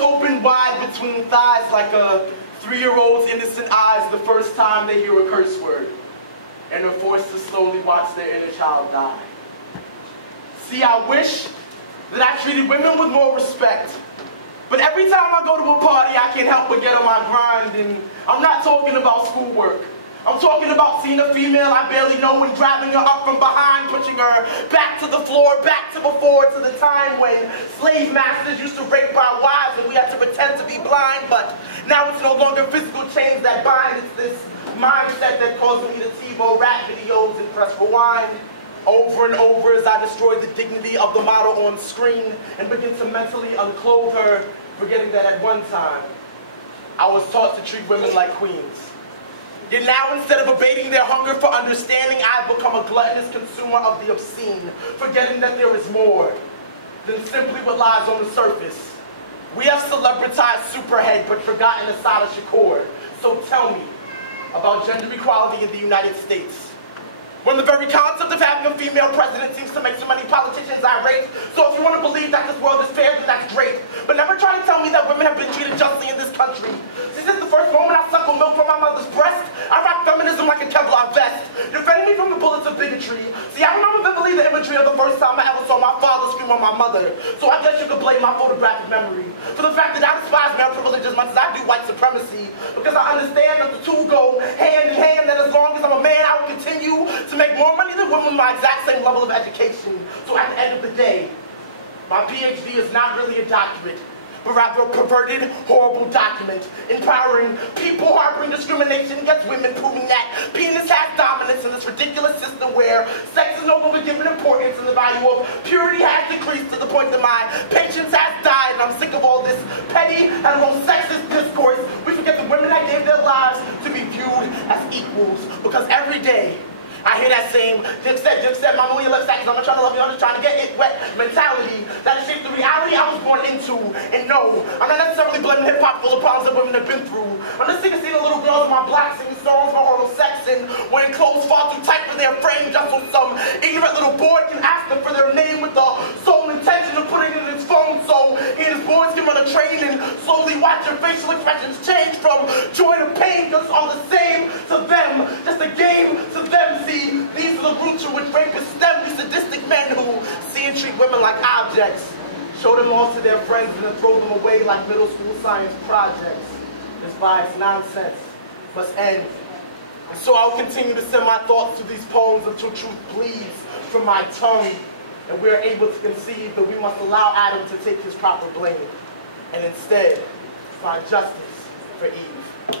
open wide between thighs like a 3-year-old's innocent eyes the first time they hear a curse word, and are forced to slowly watch their inner child die. See, I wish that I treated women with more respect, but every time I go to a party, I can't help but get on my grind, and I'm not talking about schoolwork. I'm talking about seeing a female I barely know and grabbing her up from behind, pushing her back to the floor, back to before, to the time when slave masters used to rape our wives and we had to pretend to be blind, but now it's no longer physical chains that bind, it's this mindset that causes me to TiVo rap videos and press rewind over and over as I destroy the dignity of the model on screen and begin to mentally unclothe her, forgetting that at one time I was taught to treat women like queens. Yet now, instead of abating their hunger for understanding, I've become a gluttonous consumer of the obscene, forgetting that there is more than simply what lies on the surface. We have celebritized Superhead, but forgotten Assata Shakur. So tell me about gender equality in the United States, when the very concept of having a female president seems to make so many politicians irate. So if you want to believe that this world is fair, then that's great. But never try to tell me that women have been treated justly in this country. Since the first moment I suckle milk from my mother's breast, I rock feminism like a Kevlar vest, defending me from the bullets of bigotry. See, I remember vividly the imagery of the first time I ever saw my father scream on my mother. So I guess you could blame my photographic memory for the fact that I despise male privilege as much as I do white supremacy, because I understand that the two go hand in hand, that as long as I'm a man, I will continue to make more money than women with my exact same level of education. So at the end of the day, my PhD is not really a doctorate, but rather a perverted, horrible document, empowering people harboring discrimination against women, proving that penis has dominance in this ridiculous system where sex is no longer given importance and the value of purity has decreased to the point that my patience has died, and I'm sick of all this petty and most sexist discourse. We forget the women that gave their lives to be viewed as equals, because every day I hear that same, Jip said, mama, when you love sex, I'm not trying to love you, I'm just trying to get it wet mentality that has shaped the reality I was born into. And no, I'm not necessarily blaming hip-hop full of problems that women have been through. I'm just sick of seeing the little girls in my block singing songs about oral sex and wearing clothes far too tight for their frame just so some ignorant little boy can ask them for their name with the sole intention of putting it in his phone so he and his boys can run a train and slowly watch your facial expressions change from joy to pain, just all the same to them, just a game to them. See, these are the roots from which rapists stem, these sadistic men who see and treat women like objects, show them off to their friends and then throw them away like middle school science projects. This biased nonsense must end. And so I'll continue to send my thoughts to these poems until truth bleeds from my tongue and we are able to conceive that we must allow Adam to take his proper blame and instead find justice for Eve.